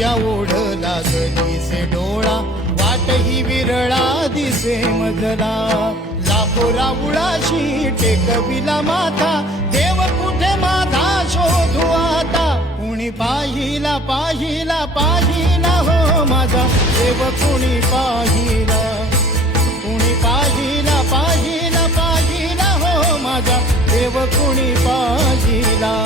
या ओढ लागलीसे डोळा, वाट ही विरळा दिसे मजला. लाखो राऊळाशी टेकविला माथा, देव कुठे माझा शोधू आता. कुणी पाहिला पाहिला पाहिला हो माझा देव, कुणी पाहिला. कुणी पाहिला पाहिला पाहिला हो माझा देव, कुणी पाहिला.